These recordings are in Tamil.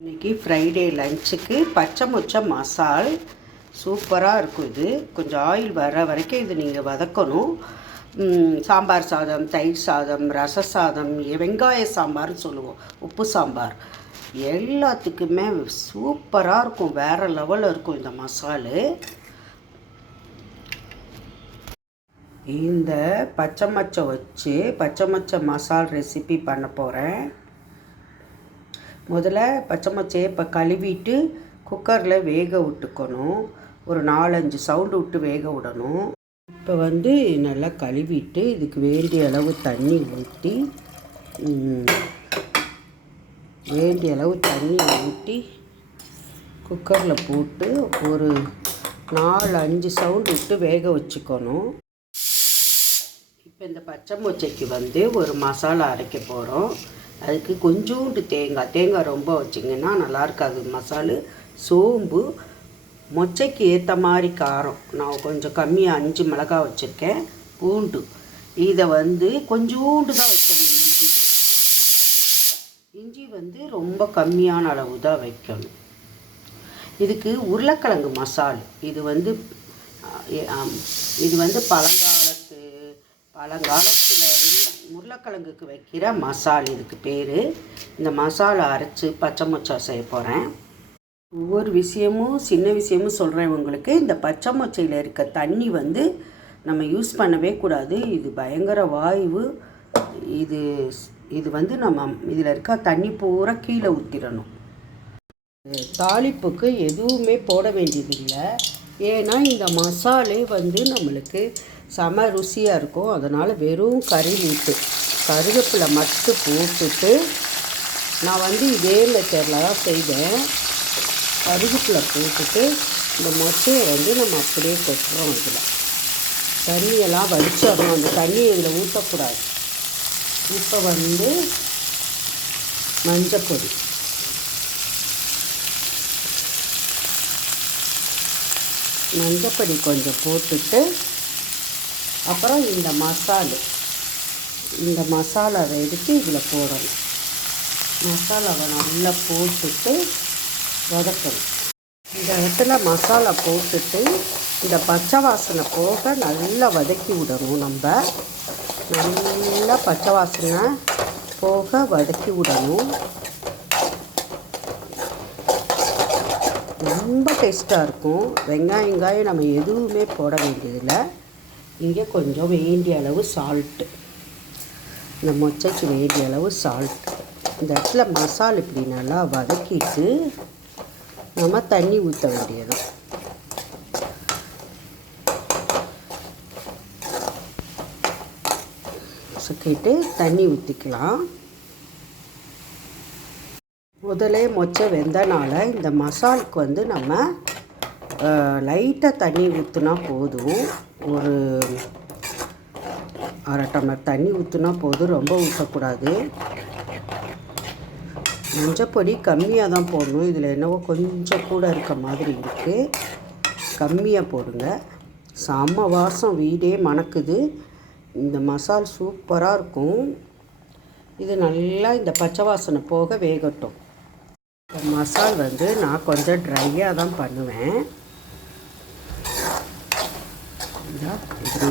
இன்றைக்கி ஃப்ரைடே லஞ்சுக்கு பச்சை மொச்சை மசால். சூப்பராக இருக்கும் இது. கொஞ்சம் ஆயில் வர வரைக்கும் இது நீங்கள் வதக்கணும். சாம்பார் சாதம் தயிர் சாதம் ரச சாதம் வெங்காய சாம்பார்னு சொல்லுவோம். உப்பு சாம்பார். எல்லாத்துக்குமே சூப்பராக இருக்கும். வேறு லெவலில் இருக்கும் இந்த மசாலு. இந்த பச்சை மச்சை வச்சு பச்சை மச்சை மசால் ரெசிபி பண்ண போகிறேன் முதல்ல பச்சைமுச்சையை இப்போ கழுவிட்டு குக்கரில் வேக விட்டுக்கணும். ஒரு நாலஞ்சு சவுண்டு விட்டு வேக விடணும். இப்போ வந்து நல்லா கழுவிட்டு இதுக்கு வேண்டிய அளவு தண்ணி ஊற்றி வேண்டிய அளவு தண்ணி ஊற்றி குக்கரில் போட்டு ஒரு நாலு அஞ்சு சவுண்டு விட்டு வேக வச்சுக்கணும். இப்போ இந்த பச்சை மொச்சைக்கு வந்து ஒரு மசாலா அரைக்க போகிறோம் அதுக்கு கொஞ்சோண்டு தேங்காய். தேங்காய் ரொம்ப வச்சிங்கன்னா நல்லா இருக்காது மசாலு சோம்பு மொச்சைக்கு ஏற்ற மாதிரி காரம். நான் கொஞ்சம் கம்மியாக அஞ்சு மிளகாய் வச்சுருக்கேன். பூண்டு. இதை வந்து கொஞ்சோண்டு தான் வைக்கணும். இஞ்சி. இஞ்சி வந்து ரொம்ப கம்மியான அளவு தான் வைக்கணும். இதுக்கு உருளைக்கிழங்கு மசால். இது வந்து இது வந்து பழங்கால பழங்காலத்தில் இருந்து உருளைக்கிழங்குக்கு வைக்கிற மசால் இதுக்கு பேர். இந்த மசாலா அரைச்சி பச்சை மொச்சா செய்ய போகிறேன் ஒவ்வொரு விஷயமும் சின்ன விஷயமும் சொல்கிறேன் உங்களுக்கு. இந்த பச்சை மொச்சையில் இருக்க தண்ணி வந்து நம்ம யூஸ் பண்ணவே கூடாது. இது பயங்கர வாயு இது இது வந்து நம்ம இதில் இருக்க தண்ணி பூரா கீழே ஊற்றிடணும் தாளிப்புக்கு எதுவுமே போட வேண்டியதில்லை. ஏன்னா இந்த மசாலே வந்து நம்மளுக்கு செம ருசியாக இருக்கும். அதனால் வெறும் கறி லீட்டு கருவேப்பிலை மட்டும் போட்டுட்டு நான் வந்து இதே மெத்தடில் தான் செய்தேன் கருவேப்பிலை போட்டுட்டு இந்த மொச்சையை வந்து நம்ம அப்படியே கொட்டுறோம் இதில். தண்ணியெல்லாம் வடிச்சிடணும். அந்த தண்ணியை இதில் ஊற்றக்கூடாது. இப்போ வந்து மஞ்சப்பொடி மஞ்சப்பொடி கொஞ்சம் போட்டுட்டு அப்புறம் இந்த மசாலு. இந்த மசாலாவை எடுத்து இதில் போடணும். மசாலாவை நல்லா போட்டுட்டு வதக்கணும். இந்த இடத்துல மசாலா போட்டுட்டு இந்த பச்சை வாசனை போக நல்லா வதக்கி விடணும் நம்ம. நல்லா பச்சை வாசனை போக வதக்கி விடணும். ரொம்ப டேஸ்ட்டாக இருக்கும். வெங்காயம் வெங்காயம் நம்ம எதுவுமே போட வேண்டியதில்லை. இங்கே கொஞ்சம் வேண்டிய அளவு சால்ட்டு இந்த மொச்சைக்கு வேண்டிய அளவு சால்ட் இந்த இடத்துல மசால் இப்படி நல்லா வதக்கிட்டு நம்ம தண்ணி ஊற்ற வேண்டியது. சுக்கிட்டு தண்ணி ஊற்றிக்கலாம் முதலே மொச்சை வெந்தனால இந்த மசாலுக்கு வந்து நம்ம லைட்டாக தண்ணி ஊற்றுனா போதும். ஒரு அரை டம்ளர் தண்ணி ஊற்றுனா போதும். ரொம்ப ஊற்றக்கூடாது மஞ்சப்பொடி கம்மியாக தான் போடணும். இதில் என்னவோ கொஞ்சம் கூட இருக்க மாதிரி இருக்குது கம்மியாக போடுங்க. செம்ம வாசம். வீடே மணக்குது. இந்த மசால் சூப்பராக இருக்கும். இது நல்லா இந்த பச்சை வாசனை போக வேகட்டும். மசால் வந்து நான் கொஞ்சம் ட்ரையாக தான் பண்ணுவேன். இந்தா இப்படி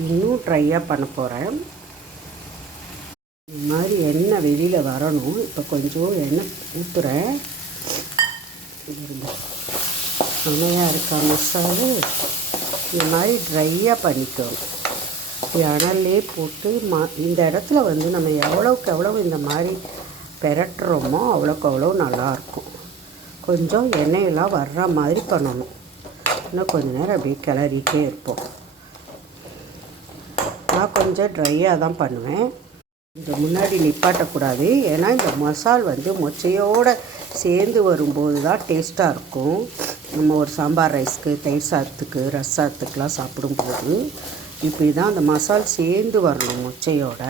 இன்னும் ட்ரையாக பண்ண போகிறேன் இந்த மாதிரி எண்ணெய் வெளியில் வரணும். இப்போ கொஞ்சம் எண்ணெய் ஊற்றுறேன் செமையாக இருக்கா மசாலு? இந்த மாதிரி ட்ரையாக பண்ணிக்கணும் இப்படி போட்டு மா இந்த இடத்துல வந்து நம்ம எவ்வளோக்கு எவ்வளோ இந்த மாதிரி பெரட்டுறோமோ அவ்வளோக்கு அவ்வளோ நல்லாயிருக்கும். கொஞ்சம் எண்ணெயெல்லாம் வர்ற மாதிரி பண்ணணும். இன்னும் கொஞ்ச நேரம் அப்படியே கிளறிட்டே இருப்போம். நான் கொஞ்சம் ட்ரையாக தான் பண்ணுவேன். இந்த முன்னாடி நிப்பாட்டக்கூடாது. ஏன்னா இந்த மசால் வந்து மொச்சையோடு சேர்ந்து வரும்போது தான் டேஸ்ட்டாக இருக்கும். நம்ம ஒரு சாம்பார் ரைஸ்க்கு தயிர் சாதத்துக்கு ரசாத்துக்கெலாம் சாப்பிடும்போது இப்படி தான் அந்த மசால் சேர்ந்து வரணும் முச்சையோட.